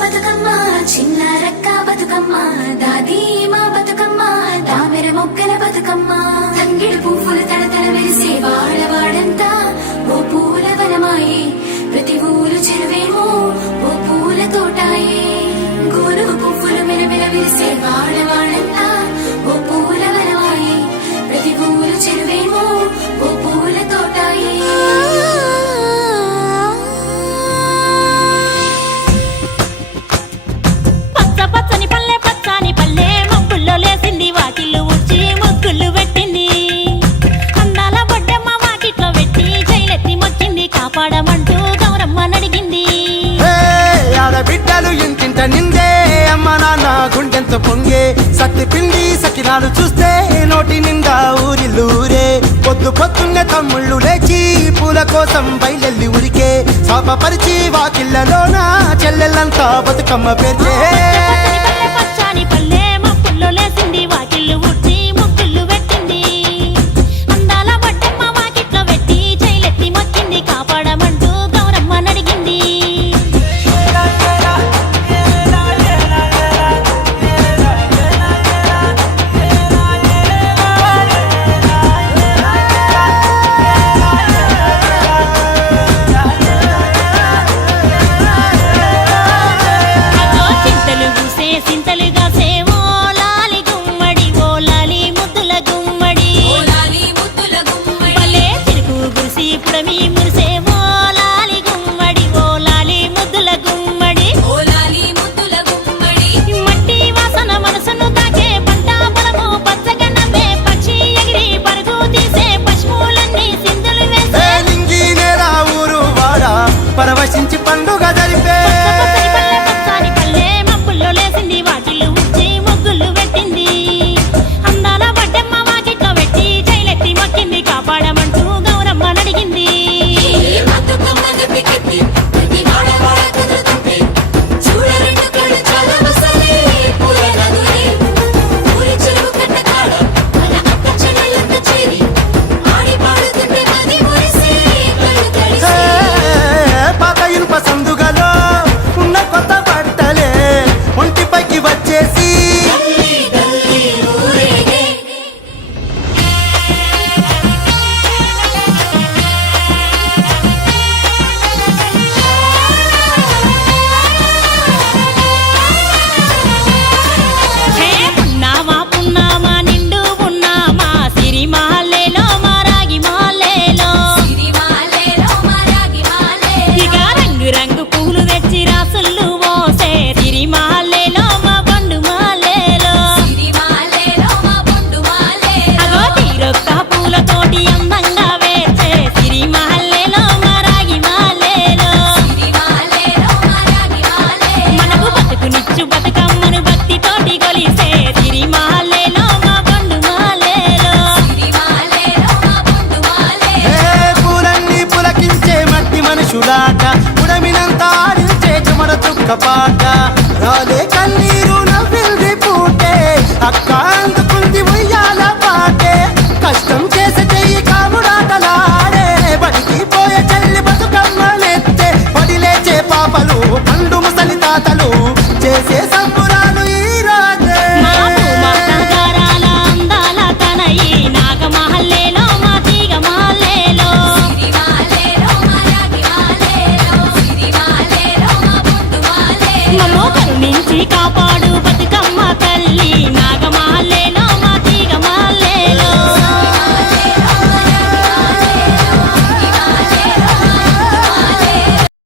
బతుకమ్మ చిన్నారక్క బతుకమ్మ దాది మా బతుకమ్మ దామెర మొక్కల బతుకమ్మ తంగిడు పువ్వులు తడతడ మెరిసే వాడవాడంతా ఓ పూల వనమాయే ప్రతి ఊరు చెరువేమో ఓ పూల తోటాయే గోరుగు పువ్వులు మెరమెర విరిసే వాడవాడంతా ఓ పూల వనమాయే ప్రతి ఊరు చెరువేమో ఓ పూల తోటాయే కాపాడమంటూ గౌరమ్మ నడిగింది. ఆడబిడ్డలు ఇంటింట నిందే అమ్మ నాన్న గుండెంత పొంగే సత్తి పిండి సకినాలు చూస్తే నోటి నిండా ఊరిల్లూరే పొద్దు పొద్దున్నే తమ్ముళ్ళు లేచి పూల కోసం బయలెల్లి ఉరికే శాపపరిచి వాకిళ్ళలోన చెల్లెళ్ళంతా బతుకమ్మ పేర్చే పచ్చని పల్లె మప్పుల్లో లేసింది వాకిళ్ళు ఊడ్చి ముగ్గులు పెట్టింది. అందాల బొడ్డమ్మ వాకిట్లో పెట్టి జైలెత్తి మొక్కింది కాపాడమంటూ గౌరమ్మ నడిగింది. చింతలు పూసే సింతలుగా సేవో లాలి గుమ్మడి ఓ లాలి ముద్దుల గుమ్మడి భలే చిరుకు గురిసి పుడమి మురిసే ఓ లాలి గుమ్మడి ఓ లాలి ముద్దుల గుమ్మడి మట్టి వాసన మనసును తాకే పంట పొలము పచ్చగా నవ్వే పక్షి ఎగిరి పరుగు తీసే పశువులన్నీ సింధులు వేసే నింగి నేల ఊరు వాడ పరవశించి పండుగ జరిపే పచ్చని పల్లె మబ్బుల్లో లేసింది వాకిళ్ళు ఊడ్చి ముగ్గులు పెట్టింది. అందాల బొడ్డమ్మ వాకిట్లో పెట్టి జైలెత్తి మొక్కింది కాపాడమంటూ గౌరమ్మ నడిగింది. పాత ఇనుప సందుగలో ఉన్న కొత్త బట్టలే ఒంటిపైకి వచ్చేసి హే పున్నామా పున్నామా నిండు పున్నామా సిరి మాలేలో మా రాగి మాలేలో ఇక రంగు రంగు పూలు తెచ్చి రాసులు మోసే సిరి మాలేలో మా పండు మాలేలో అగో తీరొక్క పూలతోటి అందంగా వేచే సిరి మాలేలో మా రాగి మాలేలో మనకు బతుకునిచ్చు బతుకమ్మను భక్తితోటి కొలిసే సిరి మాలేలో మా పండు మాలేలో పూలన్నీ పులకించే మట్టి మనుషులాట ఉడమినంత ఆడించే చెమడ చుక్క పాట రాలే కన్నీరు నవ్వింది పూటే అక్క అందుకుంది ఉయ్యాల పాటే కష్టం చేసే చెయ్యి కాముడాటలాడే బడికి పోయే చెల్లి బతుకమ్మనెత్తే పడి లేచే పాపలు పండు ముసలి తాతలు చేసే సంబురాలు ఈ రోజే మా భూమాతాగారాల అందాల తనయి నాగమహల్లేలో మా తీగ మహల్లేలో మమ్మో కరుణించి కాపాడు